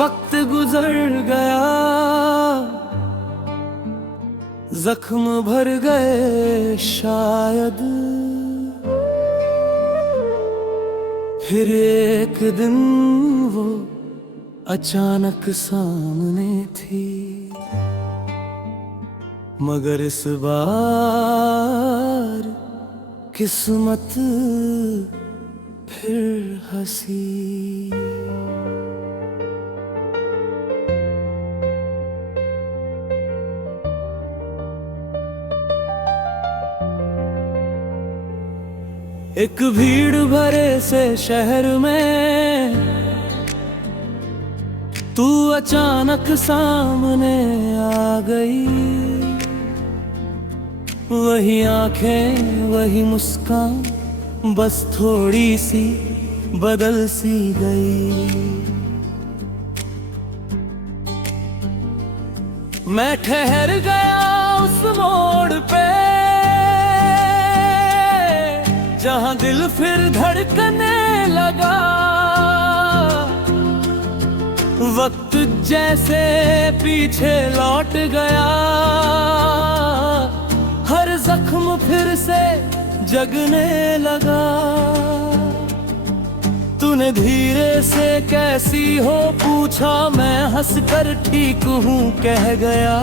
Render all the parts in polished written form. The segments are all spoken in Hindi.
वक्त गुजर गया, जख्म भर गए शायद। फिर एक दिन वो अचानक सामने थी, मगर इस बार किस्मत फिर हंसी। एक भीड़ भरे से शहर में तू अचानक सामने आ गई। वही आंखें वही मुस्कान, बस थोड़ी सी बदल सी गई। मैं ठहर गया उस मोड़ पे जहां दिल फिर धड़कने लगा। वक्त जैसे पीछे लौट गया, हर जख्म फिर से जगने लगा। तूने धीरे से कैसी हो पूछा, मैं हंसकर ठीक हूँ कह गया।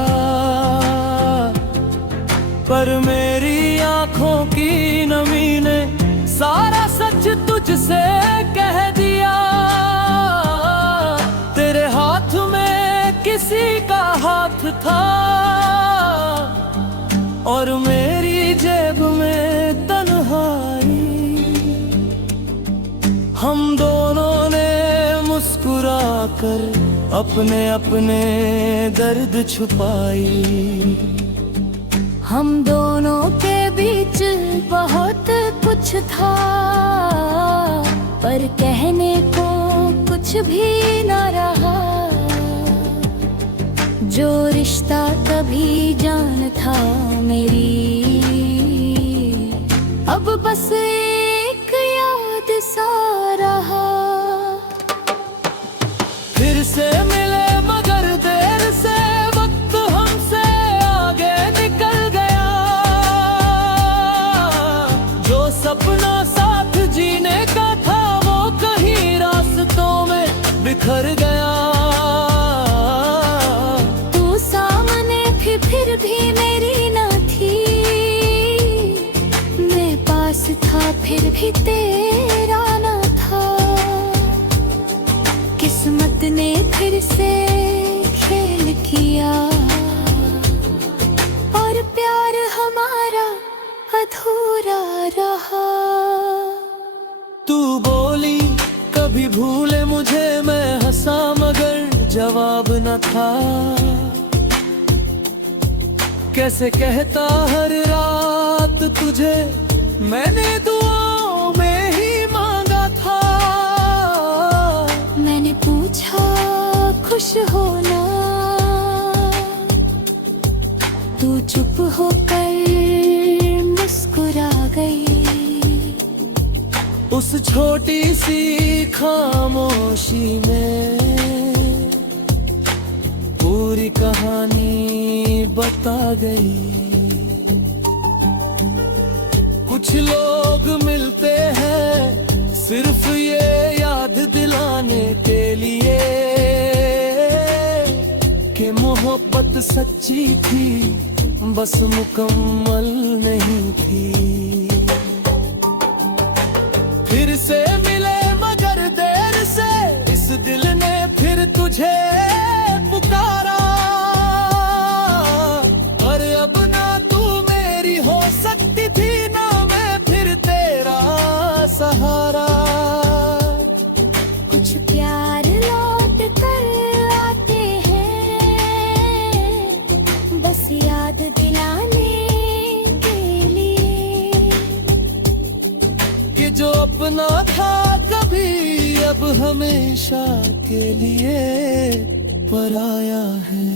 पर मेरी आंखों की नमी ने सारा सच तुझसे कह दिया। तेरे हाथ में किसी का हाथ था और मेरी जेब में तन्हाई। हम दोनों ने मुस्कुरा कर अपने अपने दर्द छुपाई। हम दोनों के बीच बहुत कुछ था, पर कहने को कुछ भी न रहा। जो रिश्ता कभी जान था मेरी, अब बस एक याद सा रहा। फिर से मिले मगर देर से, वक्त हमसे आगे निकल गया। जो सपना साथ जीने का था वो कहीं रास्तों में बिखर गया। तू सामने थी फिर भी मेरी न थी, मैं पास था फिर भी तेरा न था। किस्मत ने फिर से खेल किया और प्यार हमारा अधूरा रहा। तू बोली कभी भूले मुझे, मैं हंसा मगर जवाब न था। कैसे कहता हर रात तुझे, मैंने दुआओं में ही मांगा था। मैंने पूछा खुश हो ना, तू चुप होकर मुस्कुरा गई। उस छोटी सी खामोशी में पूरी कहानी बता गई। कुछ लोग मिलते हैं सिर्फ ये याद दिलाने के लिए कि मोहब्बत सच्ची थी, बस मुकम्मल नहीं थी। फिर से मिले मगर देर से, इस दिल ने फिर तुझे पुकारा। और अब ना तू मेरी हो सकती थी, ना मैं फिर तेरा सहारा। कुछ प्यार लौट कर आते हैं, बस याद दिलाने के लिए कि जो अपना था कभी अब हमेशा के लिए पराया है।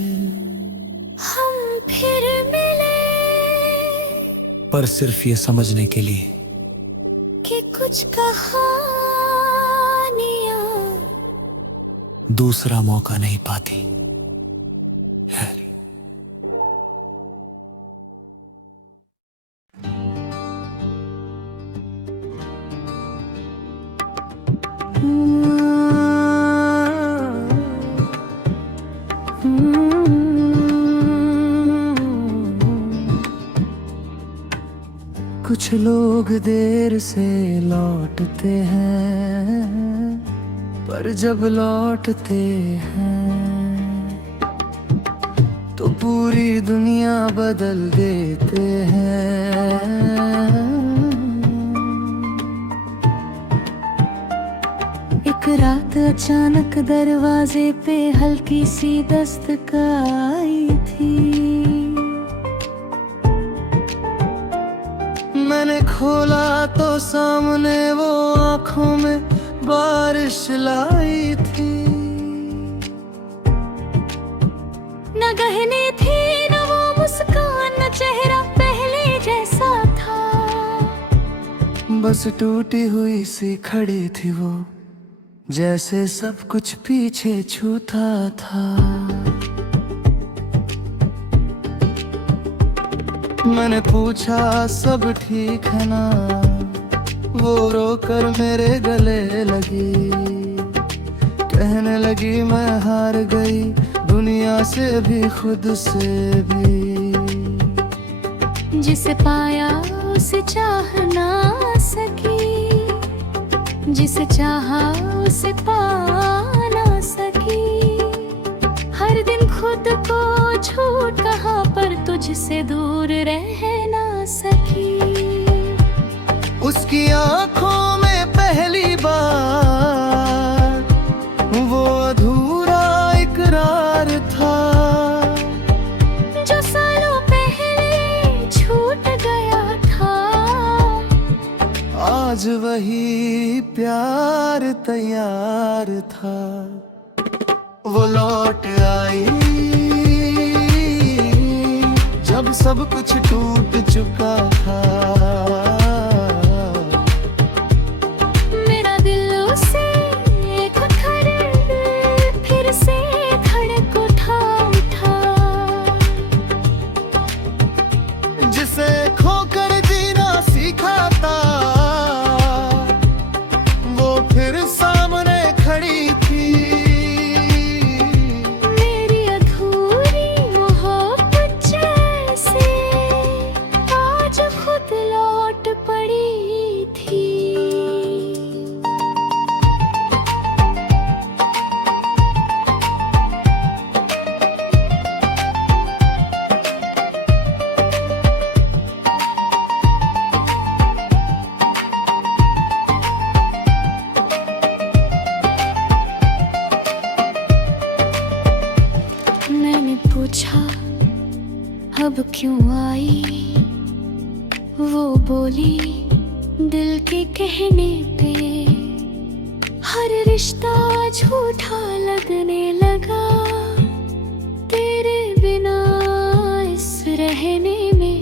हम फिर मिले, पर सिर्फ ये समझने के लिए कि कुछ कहानियां दूसरा मौका नहीं पाती है। कुछ लोग देर से लौटते हैं, पर जब लौटते हैं तो पूरी दुनिया बदल देते हैं। एक रात अचानक दरवाजे पे हल्की सी दस्तक आई थी। मैंने खोला तो सामने वो आंखों में बारिश लाई थी। न गहने थे न वो मुस्कान, न चेहरा पहले जैसा था। बस टूटी हुई सी खड़ी थी वो, जैसे सब कुछ पीछे छूता था। मैंने पूछा सब ठीक है ना, वो रोकर मेरे गले लगी। कहने लगी मैं हार गई दुनिया से भी खुद से भी। जिसे पाया उसे चाह ना सकी, जिसे चाहा उसे पा ना सकी। हर दिन खुद को झूठ कहा पर तुझसे दूर रह ना सकी। उसकी आंखों में पहली बार वो अधूरा इकरार था, जो सालों पहले छूट गया था। आज वही प्यार तैयार था। वो लौट आई जब सब कुछ टूट चुका था। मेरा दिल उसे फिर से धड़क उठा। जिसे खोकर जीना सीखा था, वो फिर सामने खड़ी थी। मेरी अधूरी मोहब्बत जैसे आज खुद लौट पड़ी थी। मैंने पूछा अब क्यों आई, वो बोली दिल के कहने पे हर रिश्ता झूठा लगने लगा। तेरे बिना इस रहने में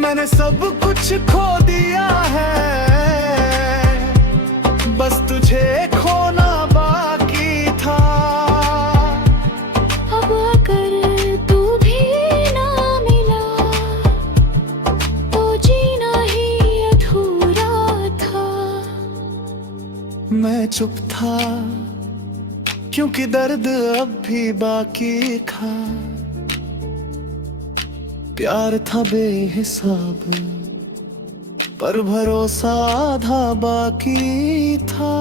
मैंने सब कुछ खो दिया है, बस तुझे खोना बाकी था। अब अगर तू भी ना मिला तो जीना ही अधूरा था। मैं चुप था क्योंकि दर्द अब भी बाकी था। प्यार था बेहिसाब पर भरोसा आधा बाकी था।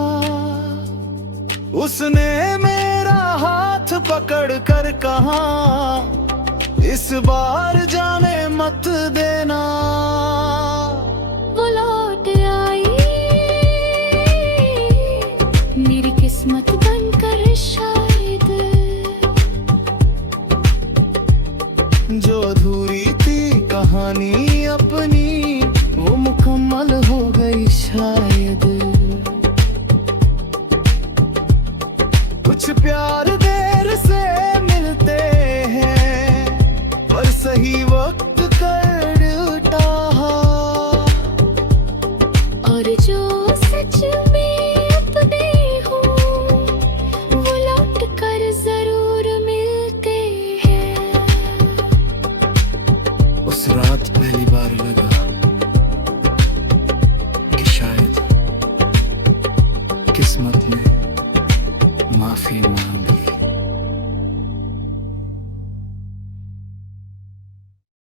उसने मेरा हाथ पकड़ कर कहा इस बार जाने मत देना। वो लौट आई मेरी किस्मत बनकर शायद, जो अधूरी थी कहानी अपनी वो मुकम्मल हो गई शायद। कुछ प्यार देर से मिलते हैं पर सही वक्त कर उठा। और जो सच में अपने हो किस्मत ने माफी मांगी।